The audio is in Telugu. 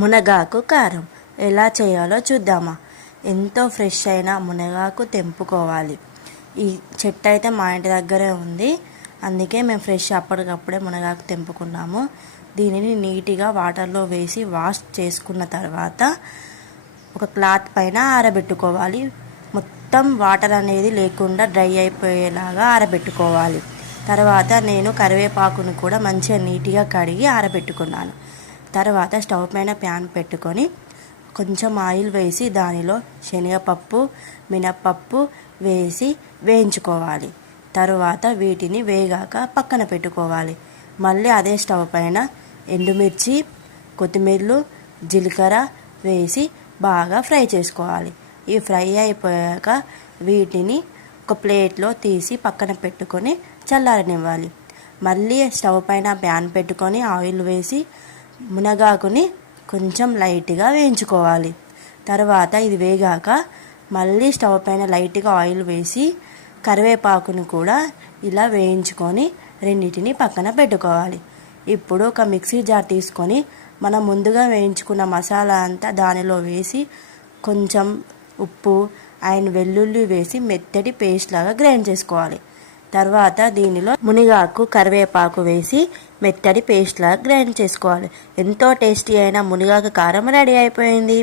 మునగాకు కారం ఎలా చేయాలో చూద్దామా. ఎంతో ఫ్రెష్ అయిన మునగాకు తెంపుకోవాలి. ఈ చెట్టు అయితే మా ఇంటి దగ్గరే ఉంది, అందుకే మేము ఫ్రెష్ అప్పటికప్పుడే మునగాకు తెంపుకున్నాము. దీనిని నీట్గా వాటర్లో వేసి వాష్ చేసుకున్న తర్వాత ఒక క్లాత్ పైన ఆరబెట్టుకోవాలి. మొత్తం వాటర్ అనేది లేకుండా డ్రై అయిపోయేలాగా ఆరబెట్టుకోవాలి. తర్వాత నేను కరివేపాకును కూడా మంచిగా నీట్గా కడిగి ఆరబెట్టుకున్నాను. తర్వాత స్టవ్ పైన ప్యాన్ పెట్టుకొని కొంచెం ఆయిల్ వేసి దానిలో శనగపప్పు, మినప్పప్పు వేసి వేయించుకోవాలి. తర్వాత వీటిని వేగాక పక్కన పెట్టుకోవాలి. మళ్ళీ అదే స్టవ్ పైన ఎండుమిర్చి, కొత్తిమీర, జీలకర్ర వేసి బాగా ఫ్రై చేసుకోవాలి. ఈ ఫ్రై అయిపోయాక వీటిని ఒక ప్లేట్లో తీసి పక్కన పెట్టుకొని చల్లారనివ్వాలి. మళ్ళీ స్టవ్ పైన ప్యాన్ పెట్టుకొని ఆయిల్ వేసి మునగాకుని కొంచెం లైట్గా వేయించుకోవాలి. తర్వాత ఇది వేగాక మళ్ళీ స్టవ్ పైన లైట్గా ఆయిల్ వేసి కరివేపాకును కూడా ఇలా వేయించుకొని రెండింటిని పక్కన పెట్టుకోవాలి. ఇప్పుడు ఒక మిక్సీ జార్ తీసుకొని మనం ముందుగా వేయించుకున్న మసాలా అంతా దానిలో వేసి కొంచెం ఉప్పు అండ్ వెల్లుల్లి వేసి మెత్తటి పేస్ట్ లాగా గ్రైండ్ చేసుకోవాలి. తర్వాత దీనిలో మునగాకు, కరివేపాకు వేసి మెత్తటి పేస్ట్ లాగా గ్రైండ్ చేసుకోవాలి. ఎంతో టేస్టీ అయిన మునగాకు కారం రెడీ అయిపోయింది.